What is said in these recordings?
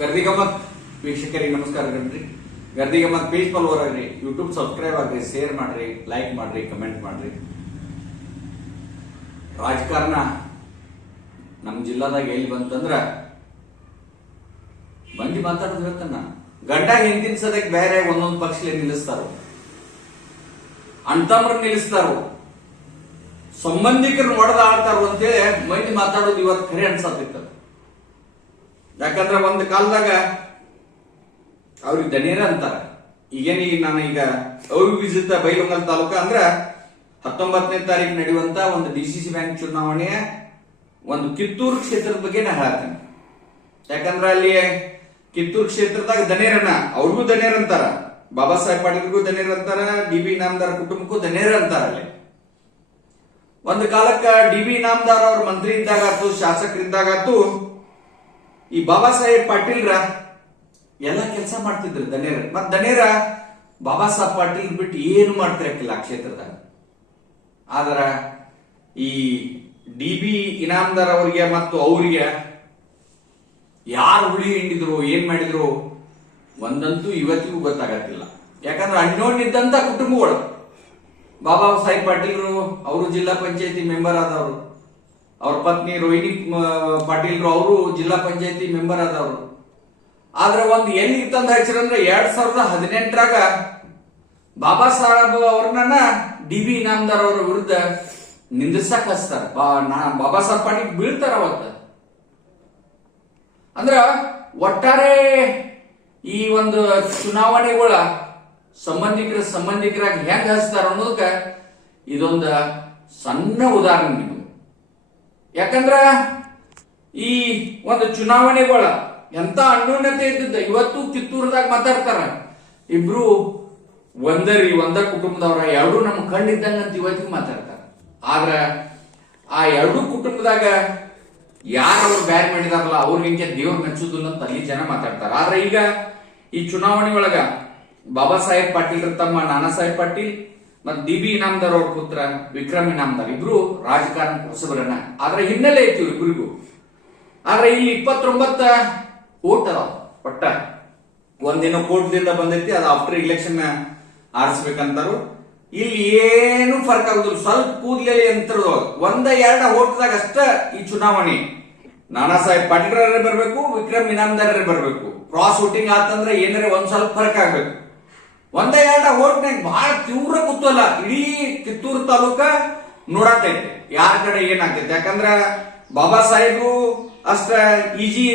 ಗರ್ದಿಗಮ್ಮತ್ ವೀಕ್ಷಕರಿಗೆ ನಮಸ್ಕಾರ ಗಣ್ರಿ ಗರ್ದಿಗಮ್ಮತ್ ಪೇಜ್ ಫಾಲೋವರ್ ಆಗ್ರಿ ಯೂಟ್ಯೂಬ್ ಸಬ್ಸ್ಕ್ರೈಬ್ ಆಗ್ರಿ ಶೇರ್ ಮಾಡ್ರಿ ಲೈಕ್ ಮಾಡ್ರಿ ಕಮೆಂಟ್ ಮಾಡ್ರಿ. ರಾಜಕಾರಣ ನಮ್ಮ ಜಿಲ್ಲಾದಾಗ ಎಲ್ಲಿ ಬಂತಂದ್ರ, ಮಂದಿ ಮಾತಾಡೋದು ಹೇಳ್ತಾನ ಗಂಡ ಹಿಂದಿನ ಸದಕ್ಕೆ ಬೇರೆ ಒಂದೊಂದು ಪಕ್ಷಲಿ ನಿಲ್ಲಿಸ್ತಾರೋ? ಅಂತಮ್ರ ನಿಲ್ಲಿಸ್ತಾರೋ? ಸಂಬಂಧಿಕರು ಹೊಡೆದ ಆಡ್ತಾರೋ ಅಂತೇಳಿ ಮಂದಿ ಮಾತಾಡೋದು ಇವತ್ತು ಖರೆ ಅನ್ಸತ್ತಿತ್ತು ಯಾಕಂದ್ರೆ ಒಂದು ಕಾಲದಾಗ ಅವ್ರಿಗೆ ದಣಿಯರ ಅಂತಾರೆ. ಈಗೇನು ಈಗ ನಾನು ಈಗ ಅವಿಭಜಿತ ಬೈಲೊಂಗಲ್ ತಾಲೂಕ ಅಂದ್ರೆ ಹತ್ತೊಂಬತ್ತನೇ ತಾರೀಕು ನಡೆಯುವಂತ ಒಂದು ಡಿ ಸಿ ಸಿ ಬ್ಯಾಂಕ್ ಚುನಾವಣೆಯ ಒಂದು ಕಿತ್ತೂರು ಕ್ಷೇತ್ರದ ಬಗ್ಗೆ ನಾ ಹೇಳ್ತೇನೆ. ಯಾಕಂದ್ರೆ ಅಲ್ಲಿ ಕಿತ್ತೂರು ಕ್ಷೇತ್ರದಾಗ ದನೇರನ ಅವ್ರಿಗೂ ದನೇರ್ ಅಂತಾರ. ಬಾಬಾ ಸಾಹೇಬ್ ಪಾಟೀಲ್ಗೂ ದನೇರ್ ಅಂತಾರ, ಡಿ ಬಿ ನಾಮದಾರ್ ಕುಟುಂಬಕ್ಕೂ ದನೇರ್ ಅಂತಾರ ಅಲ್ಲಿ. ಒಂದು ಕಾಲಕ್ಕ ಡಿ ಬಿ ನಾಮದಾರ್ ಅವ್ರ ಮಂತ್ರಿ ಇದ್ದಾಗಾತು, ಶಾಸಕರಿದ್ದಾಗಾತು ಈ ಬಾಬಾ ಸಾಹೇಬ್ ಪಾಟೀಲ್ರ ಎಲ್ಲ ಕೆಲಸ ಮಾಡ್ತಿದ್ರು ದನೇರ ಮತ್ ದನೇರ ಬಾಬಾ ಸಾಹೇಬ್ ಪಾಟೀಲ್ ಬಿಟ್ಟು ಏನು ಮಾಡ್ತಿರಕ್ಕಿಲ್ಲ ಆ ಕ್ಷೇತ್ರದಾಗ. ಆದ್ರ ಈ ಡಿ ಬಿ ಇನಾಮದಾರ್ ಅವರಿಗೆ ಮತ್ತು ಅವರಿಗೆ ಯಾರು ಹುಳಿ ಹಿಂಡಿದ್ರು, ಏನ್ ಮಾಡಿದ್ರು ಒಂದಂತೂ ಇವತ್ತಿಗೂ ಗೊತ್ತಾಗತ್ತಿಲ್ಲ. ಯಾಕಂದ್ರೆ ಅನ್ಯೋನ್ಯದ್ದಂತ ಕುಟುಂಬಗಳು. ಬಾಬಾ ಸಾಹೇಬ್ ಪಾಟೀಲ್ರು, ಅವರು ಜಿಲ್ಲಾ ಪಂಚಾಯತಿ ಮೆಂಬರ್ ಆದವರು. ಅವ್ರ ಪತ್ನಿ ರೋಹಿಣಿ ಪಾಟೀಲ್ರು, ಅವರು ಜಿಲ್ಲಾ ಪಂಚಾಯತಿ ಮೆಂಬರ್ ಆದವರು. ಆದ್ರೆ ಒಂದು ಎಲ್ಲಿ ತಂದು ಹಚ್ಚಿರಂದ್ರೆ ಎರಡ್ ಸಾವಿರದ ಹದಿನೆಂಟರಾಗ ಬಾಬಾ ಸಾಹೇಬ್ ಅವ್ರನ್ನ ಡಿ ಬಿ ಇನಾಮದಾರ್ ಅವರ ವಿರುದ್ಧ ನಿಂದಿಸಕ್ ಹಚ್ತಾರ. ಬಾಬಾ ಸಾಹೇಬ್ ಪಾಟೀಲ್ ಬೀಳ್ತಾರ ಅವತ್ತ. ಅಂದ್ರ ಒಟ್ಟಾರೆ ಈ ಒಂದು ಚುನಾವಣೆಗಳ ಸಂಬಂಧಿಕರ ಸಂಬಂಧಿಕರಾಗಿ ಹೆಂಗ್ ಹಚ್ತಾರ ಅನ್ನೋದಕ್ಕ ಇದೊಂದು ಸಣ್ಣ ಉದಾಹರಣೆ ಯಾಕಂದ್ರ ಈ ಒಂದು ಚುನಾವಣೆಗಳ ಎಂತ ಅನ್ಯೂನ್ಯತೆ ಇದ್ದಿದ್ದ ಇವತ್ತು ಕಿತ್ತೂರದಾಗ ಮಾತಾಡ್ತಾರ. ಇಬ್ರು ಒಂದರಿ ಒಂದ ಕುಟುಂಬದವರ ಎರಡು ನಮ್ಮ ಕಣ್ಣಿದ್ದಂಗ ಅಂತ ಇವತ್ತಿಗೆ ಮಾತಾಡ್ತಾರ. ಆದ್ರ ಆ ಎರಡು ಕುಟುಂಬದಾಗ ಯಾರು ಬ್ಯಾನ್ ಮಾಡಿದಾರಲ್ಲ ಅವ್ರಿಗೆ ದೇವ್ರ ಮೆಚ್ಚುದಿಲ್ಲ ಅಂತ ಅಲ್ಲಿ ಜನ ಮಾತಾಡ್ತಾರ. ಆದ್ರೆ ಈಗ ಈ ಚುನಾವಣೆ ಒಳಗ ಬಾಬಾ ಸಾಹೇಬ್ ಪಾಟೀಲ್ ತಮ್ಮ ನಾನಾ ಸಾಹೇಬ್ ಪಾಟೀಲ್ ಮತ್ ಡಿ ಬಿ ಇನಾಮದಾರ್ ಅವ್ರ ಪುತ್ರ, ವಿಕ್ರಮ್ ಇನಾಮದಾರ್, ಇಬ್ರು ರಾಜಕಾರಣ ಹೊಸಬರನ್ನ ಆದ್ರೆ ಹಿನ್ನೆಲೆ ಇತ್ತು ಇಬ್ಬರಿಗೂ ಆದ್ರೆ ಇಲ್ಲಿ ಇಪ್ಪತ್ತೊಂಬತ್ತ ಓಟ್ ಅದಾವ ಒಟ್ಟ. ಒಂದಿನ ಕೋರ್ಟ್ದಿಂದ ಬಂದೈತಿ, ಅದು ಆಫ್ಟರ್ ಇಲೆಕ್ಷನ್ ಆರಿಸ್ಬೇಕಂತಾರು. ಇಲ್ಲಿ ಏನು ಫರ್ಕ್ ಆಗುದಿಲ್ಲ, ಸ್ವಲ್ಪ ಕೂದಲೇ ಯಂತ್ರದೊಳಗೆ ಒಂದ ಎರಡ ಓಟ್ದಾಗ ಅಷ್ಟ ಈ ಚುನಾವಣೆ. ನಾನಾ ಸಾಹೇಬ್ ಪಾಟೀಲ್ ಬರಬೇಕು, ವಿಕ್ರಮ್ ಇನಾಮದಾರರೇ ಬರಬೇಕು. ಕ್ರಾಸ್ ವೋಟಿಂಗ್ ಆತಂದ್ರೆ ಏನಾರ ಒಂದ್ ಸ್ವಲ್ಪ ಫರ್ಕ್ ಆಗ್ಬೇಕು. ಒಂದ ಎರಡ ಓಟ್ನಾಗ ಬಹಳ ತೀವ್ರ ಕುತ್ತಲ್ಲ ಇಡೀ ಕಿತ್ತೂರು ತಾಲೂಕ ನೋಡತೈತಿ ಯಾರ ಕಡೆ ಏನಾಗ್ತೈತಿ ಯಾಕಂದ್ರ ಬಾಬಾ ಸಾಹೇಬ್ರು ಅಷ್ಟ ಈಜಿ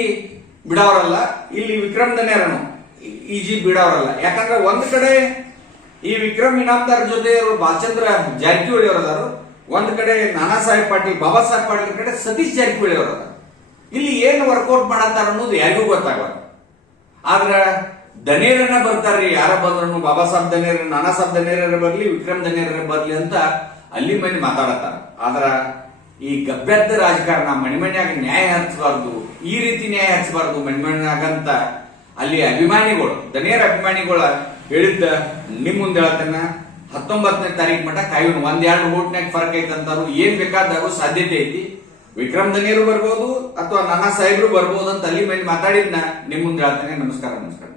ಬಿಡವರಲ್ಲ ಇಲ್ಲಿ ವಿಕ್ರಮ್ ದನೇರನು ಈಜಿ ಬಿಡವ್ರಲ್ಲ ಯಾಕಂದ್ರೆ ಒಂದ್ ಕಡೆ ಈ ವಿಕ್ರಮ್ ಇನಾಮದಾರ್ ಜೊತೆ ಇರೋ ಬಾಲಚಂದ್ರ ಜಾರಕಿಹೊಳಿ ಅವರದಾರು. ಒಂದ್ ಕಡೆ ನಾನಾ ಸಾಹೇಬ್ ಪಾಟೀಲ್, ಬಾಬಾ ಸಾಹೇಬ್ ಪಾಟೀಲ್ ಕಡೆ ಸತೀಶ್ ಜಾರಕಿಹೊಳಿ ಅವರದ ಇಲ್ಲಿ ಏನು ವರ್ಕೌಟ್ ಮಾಡತ್ತಾರ ಅನ್ನೋದು ಯಾರಿಗೂ ಗೊತ್ತಾಗಲ್ಲ. ಆದ್ರ ದನೇರನ್ನ ಬರ್ತಾರೆ ಯಾರ ಬಂದ್ರು ಬಾಬಾ ಸಾಹೇಬ್ ದನೇರ ನಾನಾ ಸಾಹೇಬ್ ದನೇರ ಬರ್ಲಿ, ವಿಕ್ರಮ್ ದನೇರ ಬರ್ಲಿ ಅಂತ ಅಲ್ಲಿ ಮಂದಿ ಮಾತಾಡತ್ತಾರ. ಆದ್ರ ಈ ಗಬ್ಬೆದ್ದ ರಾಜಕಾರಣ ಮಣಿಮಣ್ಯಾಗ ನ್ಯಾಯ ಹಚ್ಚಬಾರ್ದು ಈ ರೀತಿ ನ್ಯಾಯ ಹಚ್ಚಬಾರ್ದು ಮಣಿಮಣ್ಯಾಗ ಅಂತ ಅಲ್ಲಿ ಅಭಿಮಾನಿಗಳು ದನೇರ ಅಭಿಮಾನಿಗಳ ಹೇಳಿದ್ದ ನಿಮ್ ಮುಂದೆ ಹೇಳತನ ಹತ್ತೊಂಬತ್ತನೇ ತಾರೀಕು ಮಟ ಕಾಯೋಣ ಒಂದೆರಡು ಎರಡು ಓಟ್ನಾಗ ಫರಕ್ ಐತಂತಾರು ಏನ್ ಬೇಕಾದಾಗ ಸಾಧ್ಯತೆ ಐತಿ. ವಿಕ್ರಮ್ ದನೇರು ಬರ್ಬೋದು ಅಥವಾ ನಾನಾ ಸಾಹೇಬ್ರು ಬರ್ಬೋದು ಅಂತ ಅಲ್ಲಿ ಮೇಲೆ ಮಾತಾಡಿದ್ನ, ನಿಮ್ ಮುಂದೆ ಹೇಳ್ತೇನೆ ನಮಸ್ಕಾರ ನಮಸ್ಕಾರ.